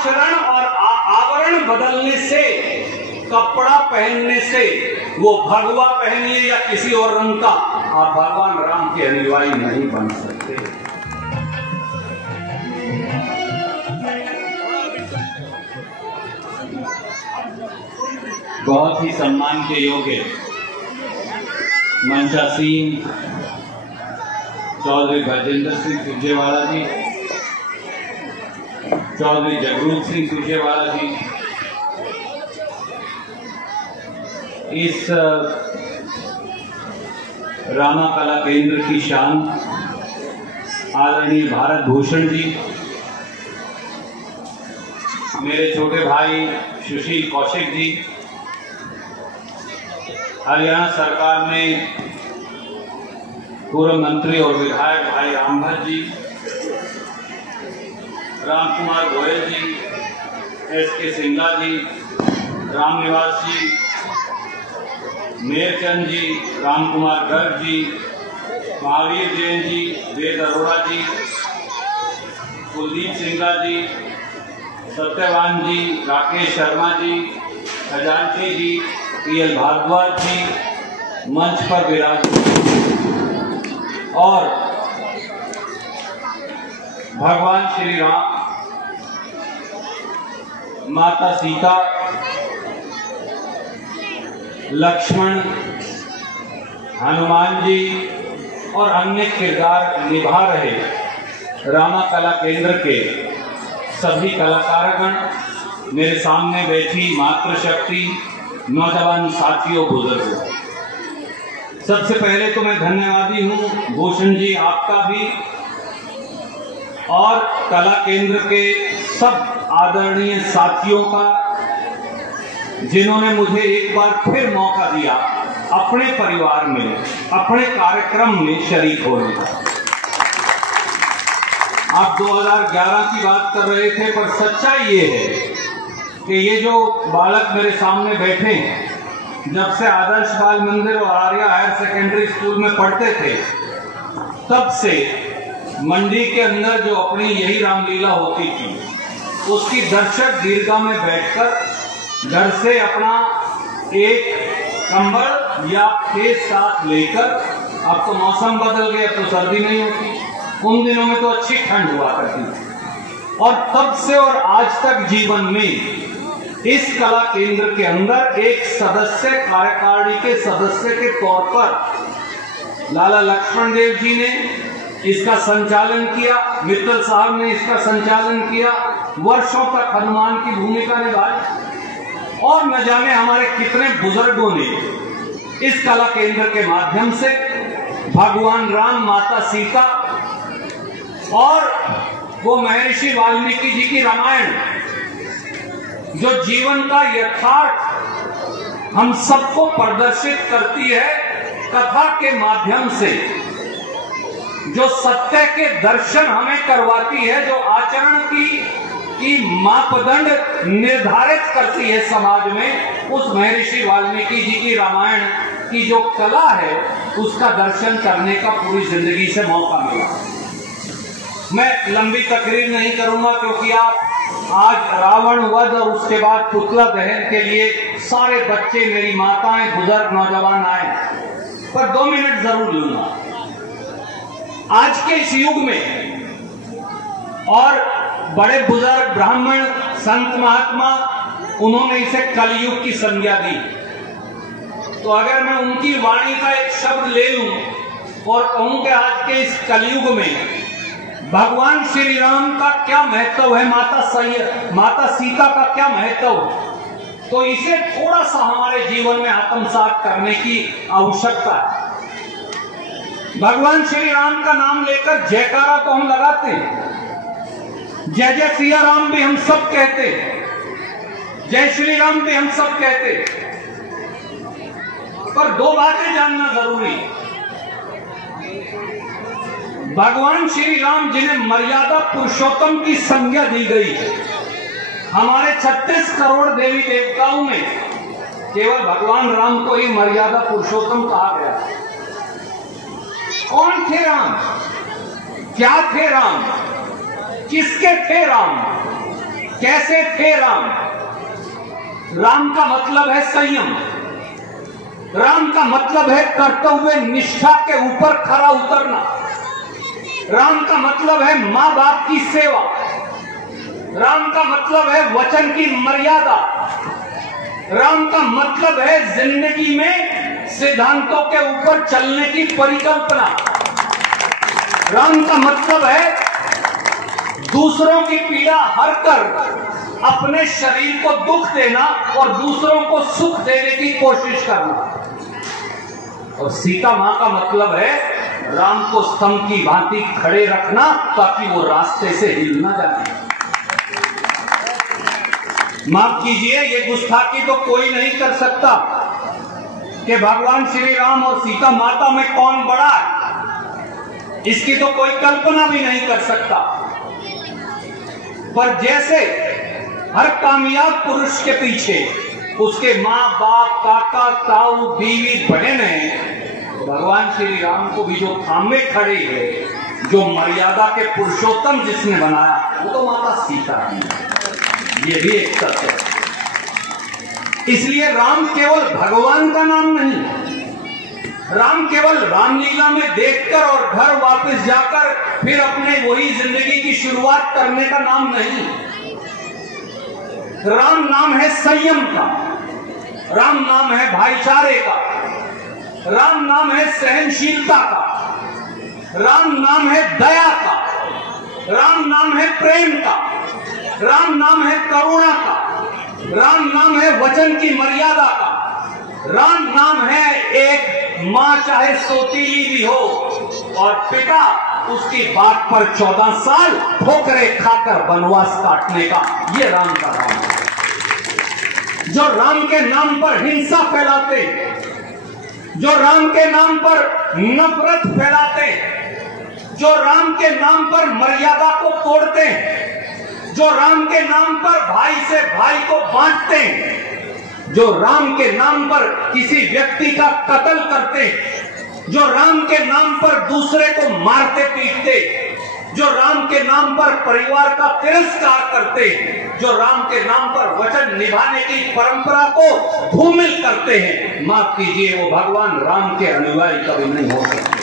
आचरण और आवरण बदलने से, कपड़ा पहनने से, वो भगवा पहनिए या किसी और रंग का, आप भगवान राम के अनुयायी नहीं बन सकते। बहुत ही सम्मान के योग्य मंचासीन चौधरी भजेंद्र सिंह सुरजेवाला जी, चौधरी जगरूप सिंह सुरजेवाला जी, इस रामा कला केंद्र की शान आदरणीय भारत भूषण जी, मेरे छोटे भाई सुशील कौशिक जी, हरियाणा सरकार में पूर्व मंत्री और विधायक भाई रामभर जी, राम कुमार गोयल जी, एस.के. सिंघला जी, रामनिवास जी, मेरचंद जी, राम कुमार गर्ग जी, महावीर जैन जी, वेद अरोड़ा जी, कुलदीप सिंघला जी, सत्यवान जी, राकेश शर्मा जी, खजांची जी, पी.एल. भारद्वाज जी मंच पर विराजमान और भगवान श्री राम, माता सीता, लक्ष्मण, हनुमान जी और अन्य किरदार निभा रहे रामा कला केंद्र के सभी कलाकारगण, मेरे सामने बैठी मातृशक्ति, नौजवान साथियों, बुजुर्गों, सबसे पहले तो मैं धन्यवादी हूं भूषण जी आपका भी और कला केंद्र के सब आदरणीय साथियों का, जिन्होंने मुझे एक बार फिर मौका दिया अपने परिवार में, अपने कार्यक्रम में शरीक होने का। आप 2011 की बात कर रहे थे, पर सच्चाई ये है कि ये जो बालक मेरे सामने बैठे हैं, जब से आदर्श बाल मंदिर और आर्या हायर सेकेंडरी स्कूल में पढ़ते थे, तब से मंडी के अंदर जो अपनी यही रामलीला होती थी, उसकी दर्शक दीर्घा में बैठकर घर से अपना एक कंबल या खेस साथ लेकर, अब तो मौसम बदल गया तो सर्दी नहीं होती, उन दिनों में तो अच्छी ठंड हुआ करती थी, और तब से और आज तक जीवन में इस कला केंद्र के अंदर एक सदस्य, कार्यकारिणी के सदस्य के तौर पर लाला लक्ष्मण देव जी ने इसका संचालन किया, मित्तल साहब ने इसका संचालन किया, वर्षों तक हनुमान की भूमिका निभाई, और न जाने हमारे कितने बुजुर्गों ने इस कला केंद्र के माध्यम से भगवान राम, माता सीता और वो महर्षि वाल्मीकि जी की रामायण, जो जीवन का यथार्थ हम सबको प्रदर्शित करती है, कथा के माध्यम से जो सत्य के दर्शन हमें करवाती है, जो आचरण की मापदंड निर्धारित करती है समाज में, उस महर्षि वाल्मीकि जी की रामायण की जो कला है, उसका दर्शन करने का पूरी जिंदगी से मौका मिला। मैं लंबी तकरीर नहीं करूंगा, क्योंकि आप आज रावण वध और उसके बाद पुतला दहन के लिए सारे बच्चे, मेरी माताएं, बुजुर्ग, नौजवान आए, पर 2 मिनट जरूर लूंगा। आज के इस युग में और बड़े बुजुर्ग ब्राह्मण, संत, महात्मा, उन्होंने इसे कलयुग की संज्ञा दी, तो अगर मैं उनकी वाणी का एक शब्द ले लूं और कहूं कि आज के इस कलयुग में भगवान श्री राम का क्या महत्व है, माता सीता का क्या महत्व, तो इसे थोड़ा सा हमारे जीवन में आत्मसात करने की आवश्यकता है। भगवान श्री राम का नाम लेकर जयकारा तो हम लगाते हैं, जय जय सिया राम भी हम सब कहते, जय श्री राम भी हम सब कहते, पर 2 बातें जानना जरूरी। भगवान श्री राम, जिन्हें मर्यादा पुरुषोत्तम की संज्ञा दी गई, हमारे 36 करोड़ देवी देवताओं में केवल भगवान राम को ही मर्यादा पुरुषोत्तम कहा गया। कौन थे राम? क्या थे राम? किसके थे राम? कैसे थे राम? राम का मतलब है संयम, राम का मतलब है कर्तव्य निष्ठा के ऊपर खरा उतरना, राम का मतलब है मां बाप की सेवा, राम का मतलब है वचन की मर्यादा, राम का मतलब है जिंदगी में सिद्धांतों के ऊपर चलने की परिकल्पना, राम का मतलब है दूसरों की पीड़ा हर कर अपने शरीर को दुख देना और दूसरों को सुख देने की कोशिश करना। और सीता मां का मतलब है राम को स्तंभ की भांति खड़े रखना ताकि वो रास्ते से हिल ना जाए। माफ कीजिए, ये गुस्ताखी तो कोई नहीं कर सकता कि भगवान श्री राम और सीता माता में कौन बड़ा है, इसकी तो कोई कल्पना भी नहीं कर सकता। पर जैसे हर कामयाब पुरुष के पीछे उसके माँ बाप, काका, ताऊ, बीवी, बहन है, भगवान श्री राम को भी जो थामे खड़े है, जो मर्यादा के पुरुषोत्तम जिसने बनाया, वो तो माता सीता है। ये भी एक सत्य है। इसलिए राम केवल भगवान का नाम नहीं, राम केवल रामलीला में देखकर और घर वापस जाकर फिर अपने वही जिंदगी की शुरुआत करने का नाम नहीं। राम नाम है संयम का, राम नाम है भाईचारे का, राम नाम है सहनशीलता का, राम नाम है दया का, राम नाम है प्रेम का, राम नाम है करुणा का, राम नाम है वचन की मर्यादा का, राम नाम है एक मां चाहे सोतीली भी हो और पिता उसकी बात पर 14 साल ठोकरे खाकर वनवास काटने का, ये राम का नाम है। जो राम के नाम पर हिंसा फैलाते, जो राम के नाम पर नफरत फैलाते, जो राम के नाम पर मर्यादा को तोड़ते, जो राम के नाम पर भाई से भाई को बांटते, जो राम के नाम पर किसी व्यक्ति का कत्ल करते, जो राम के नाम पर दूसरे को मारते पीटते, जो राम के नाम पर परिवार का तिरस्कार करते, जो राम के नाम पर वचन निभाने की परंपरा को धूमिल करते हैं, माफ कीजिए, वो भगवान राम के अनुयायी कभी नहीं हो सकते।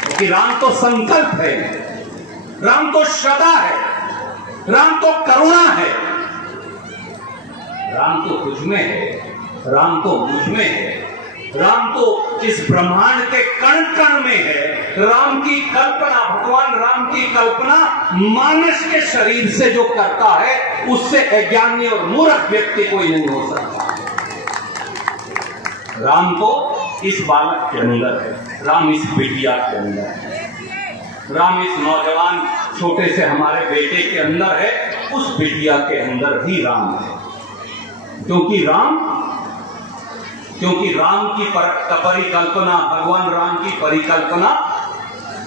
क्योंकि राम तो संकल्प है, राम तो श्रद्धा है, राम तो करुणा है, राम तो तुझ में है, राम तो मुझ में है, राम तो इस ब्रह्मांड के कण कण में है। राम की कल्पना, भगवान राम की कल्पना मानस के शरीर से जो करता है, उससे अज्ञानी और मूर्ख व्यक्ति कोई नहीं हो सकता। राम तो इस बालक के अंदर है, राम इस बिटिया के अंदर है, राम इस नौजवान छोटे से हमारे बेटे के अंदर है, उस बिटिया के अंदर भी राम है। क्योंकि राम की परिकल्पना, भगवान राम की परिकल्पना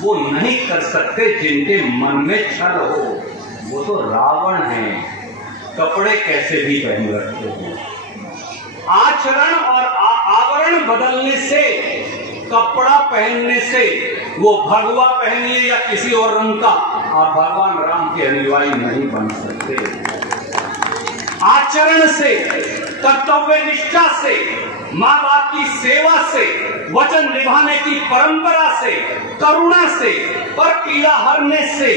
वो नहीं कर सकते जिनके मन में छल हो। वो तो रावण है, कपड़े कैसे भी पहन रखे हो। आचरण और आवरण बदलने से, कपड़ा पहनने से, वो भगवा पहनिए या किसी और रंग का, आप भगवान राम के अनुयायी नहीं बन सकते। आचरण से, कर्तव्य निष्ठा से, माँ बाप की सेवा से, वचन निभाने की परंपरा से, करुणा से, पर पीड़ा हरने से,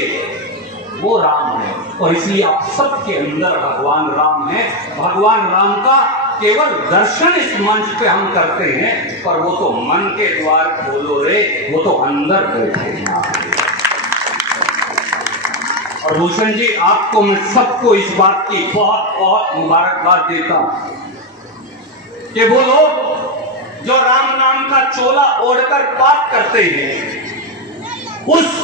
वो राम है। और इसलिए आप सबके अंदर भगवान राम है। भगवान राम का केवल दर्शन इस मंच पे हम करते हैं, पर वो तो मन के द्वार खोलो रे, वो तो अंदर बैठे हैं। और भूषण जी, आपको मैं सबको इस बात की बहुत बहुत मुबारकबाद देता हूं कि वो लोग जो राम नाम का चोला ओढ़कर पाप करते हैं, उस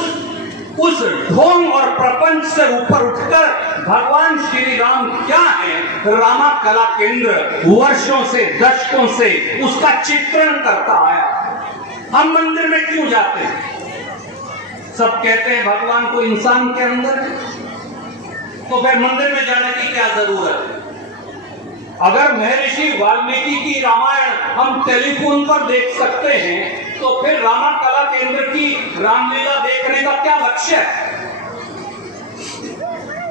ढोंग और प्रपंच से ऊपर उठकर भगवान श्री राम क्या है, रामा कला केंद्र वर्षों से, दशकों से उसका चित्रण करता आया। हम मंदिर में क्यों जाते हैं? सब कहते हैं भगवान को इंसान के अंदर है, तो फिर मंदिर में जाने की क्या जरूरत है? अगर महर्षि वाल्मीकि की रामायण हम टेलीफोन पर देख सकते हैं, तो फिर रामा कला केंद्र की रामलीला देखने का क्या लक्ष्य है?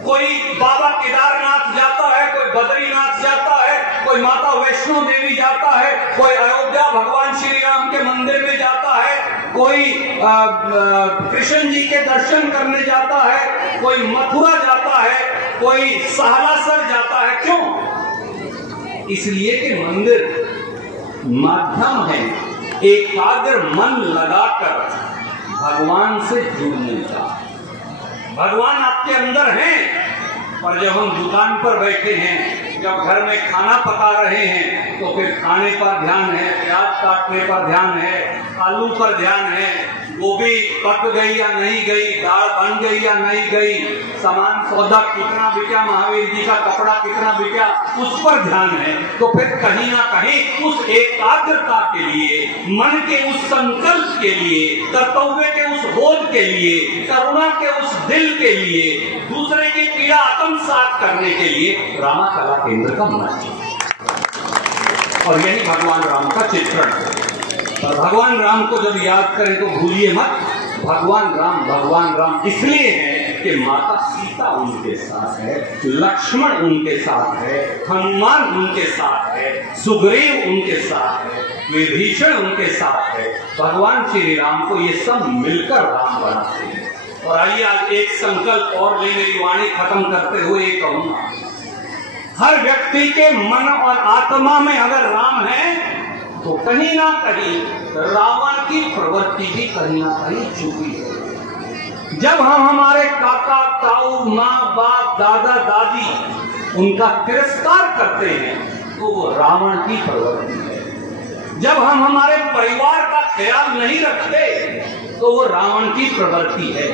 कोई बाबा केदारनाथ जाता है, कोई बद्रीनाथ जाता है, कोई माता वैष्णो देवी जाता है, कोई अयोध्या भगवान श्री राम के मंदिर में जाता है, कोई कृष्ण जी के दर्शन करने जाता है, कोई मथुरा जाता है, कोई सहलासर जाता है। क्यों? इसलिए कि मंदिर माध्यम है एकाग्र मन लगाकर भगवान से जुड़ने का। भगवान आपके अंदर हैं, पर जब हम दुकान पर बैठे हैं, जब घर में खाना पका रहे हैं, तो फिर खाने पर ध्यान है, प्याज काटने पर ध्यान है, आलू पर ध्यान है, गोभी पक गई या नहीं गई, दाल बन गई या नहीं गई, सामान सौदा कितना बिका, महावीर जी का कपड़ा कितना बिका, उस पर ध्यान है। तो फिर कहीं ना कहीं उस एकाग्रता के लिए, मन के उस संकल्प के लिए, कर्तव्य के उस बोध के लिए, करुणा के उस दिल के लिए, दूसरे की पीड़ा आत्मसात करने के लिए रामा कला केंद्र का महत्व। और यही भगवान राम का चित्रण है। और भगवान राम को जब याद करें तो भूलिए मत, भगवान राम इसलिए है कि माता सीता उनके साथ है, लक्ष्मण उनके साथ है, हनुमान उनके साथ है, सुग्रीव उनके साथ है, विभीषण उनके साथ है। भगवान श्री राम को ये सब मिलकर राम बनाते हैं। और आइए आज एक संकल्प और ले मेरी वाणी खत्म करते हुए ये कहूंगा, हर व्यक्ति के मन और आत्मा में अगर राम है तो कहीं ना कहीं रावण की प्रवृत्ति भी कहीं ना कहीं छुपी है। जब हम हमारे काका ताऊ माँ बाप दादा दादी उनका तिरस्कार करते हैं तो वो रावण की प्रवृत्ति है। जब हम हमारे परिवार का ख्याल नहीं रखते तो वो रावण की प्रवृत्ति है।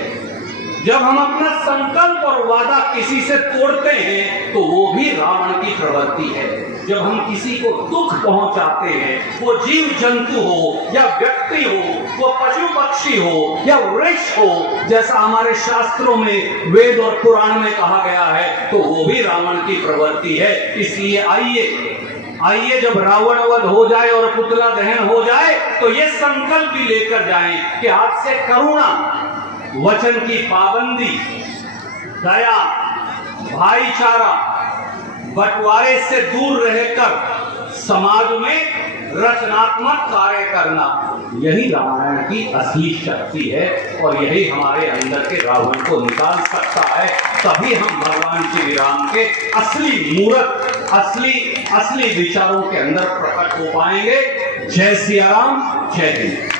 जब हम अपना संकल्प और वादा किसी से तोड़ते हैं तो वो भी रावण की प्रवृत्ति है। जब हम किसी को दुख पहुंचाते हैं, वो जीव जंतु हो या व्यक्ति हो, वो पशु पक्षी हो या वृक्ष हो, जैसा हमारे शास्त्रों में वेद और पुराण में कहा गया है, तो वो भी रावण की प्रवृत्ति है। इसलिए आइए जब रावण वध हो जाए और पुतला दहन हो जाए तो ये संकल्प भी लेकर जाएं कि आज से करुणा, वचन की पाबंदी, दया, भाईचारा, बंटवारे से दूर रहकर समाज में रचनात्मक कार्य करना, यही रामायण की असली शक्ति है। और यही हमारे अंदर के रावण को निकाल सकता है। तभी हम भगवान श्री राम के असली मूर्त, असली विचारों के अंदर प्रकट हो पाएंगे। जय सिया राम, जय हिंद।